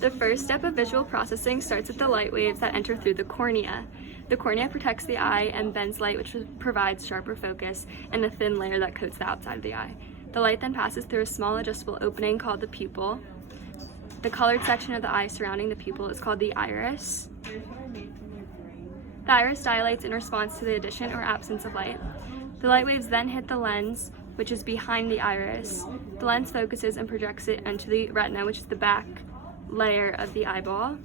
The first step of visual processing starts with the light waves that enter through the cornea. The cornea protects the eye and bends light, which provides sharper focus, and the thin layer that coats the outside of the eye. The light then passes through a small adjustable opening called the pupil. The colored section of the eye surrounding the pupil is called the iris. The iris dilates in response to the addition or absence of light. The light waves then hit the lens, which is behind the iris. The lens focuses and projects it onto the retina, which is the back layer of the eyeball.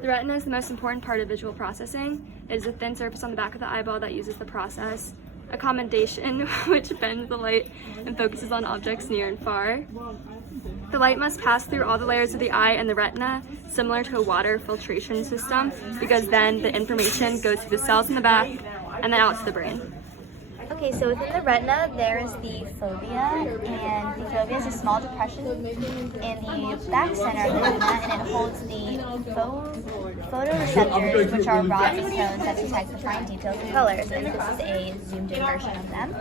The retina is the most important part of visual processing. It is a thin surface on the back of the eyeball that uses the process. Accommodation, which bends the light and focuses on objects near and far. The light must pass through all the layers of the eye and the retina, similar to a water filtration system, because then the information goes to the cells in the back and then out to the brain. Okay, so within the retina, there is the fovea, and the fovea is a small depression in the back center of the retina, and it holds the photoreceptors, which are rods and cones that detect the fine details and colors, and this is a zoomed-in version of them.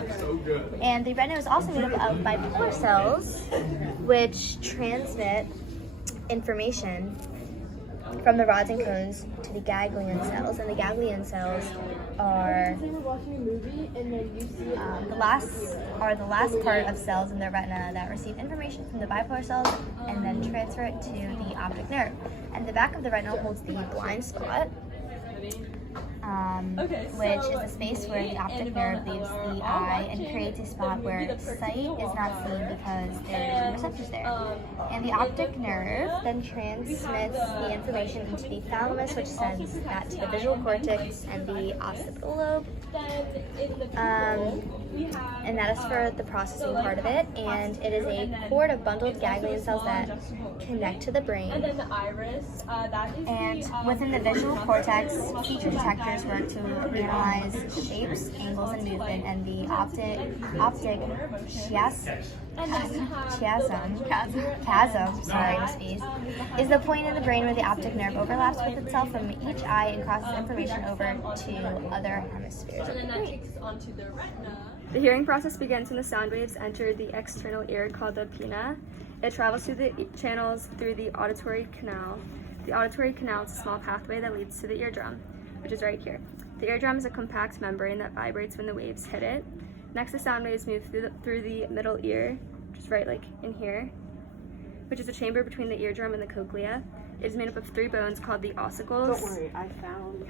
And the retina is also made up of bipolar cells, which transmit information from the rods and cones to the ganglion cells, and the ganglion cells are the last part of cells in the retina that receive information from the bipolar cells and then transfer it to the optic nerve. And the back of the retina holds the blind spot, which is a space where the optic nerve leaves the eye and creates a spot where sight is not seen because there are receptors there. And the optic nerve then transmits the information into the thalamus, which sends that to the visual cortex and the occipital lobe. And that is for the processing part of it. And it is a cord of bundled ganglion cells that connect to the brain. And within the visual cortex, feature detectors work to analyze shapes, angles, and movement, and the optic chasm, is the point in the brain where the optic nerve overlaps with itself from each eye and crosses information over to other hemispheres of the brain. The hearing process begins when the sound waves enter the external ear called the pinna. It travels through the channels through the auditory canal. The auditory canal is a small pathway that leads to the eardrum, which is right here. The eardrum is a compact membrane that vibrates when the waves hit it. Next, the sound waves move through the middle ear, which is right like in here, which is a chamber between the eardrum and the cochlea. It is made up of 3 bones called the ossicles. Don't worry, I found...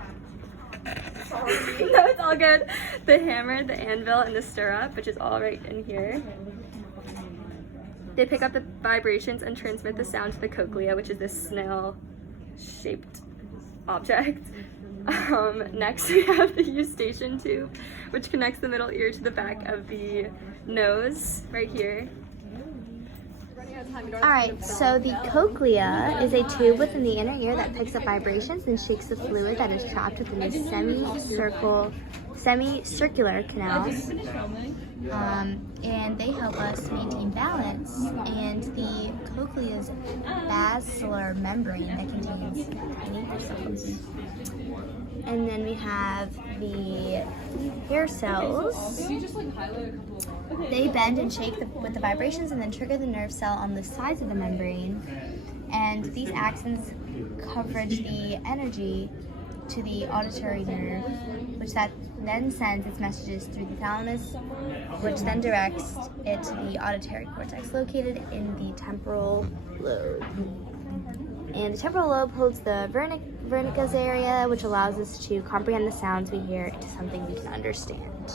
Sorry. No, it's all good. The hammer, the anvil, and the stirrup, which is all right in here. They pick up the vibrations and transmit the sound to the cochlea, which is this snail-shaped object. Next, we have the eustachian tube, which connects the middle ear to the back of the nose, right here. Alright, so the cochlea is a tube within the inner ear that picks up vibrations and shakes the fluid that is trapped within the semicircular canals. And they help us maintain balance. And the cochlea's basilar membrane that contains tiny hair cells. And then we have the hair cells. They bend and shake with the vibrations and then trigger the nerve cell on the sides of the membrane. And these axons coverage the energy to the auditory nerve, which that then sends its messages through the thalamus, which then directs it to the auditory cortex located in the temporal lobe. And the temporal lobe holds the Wernicke's area, which allows us to comprehend the sounds we hear into something we can understand.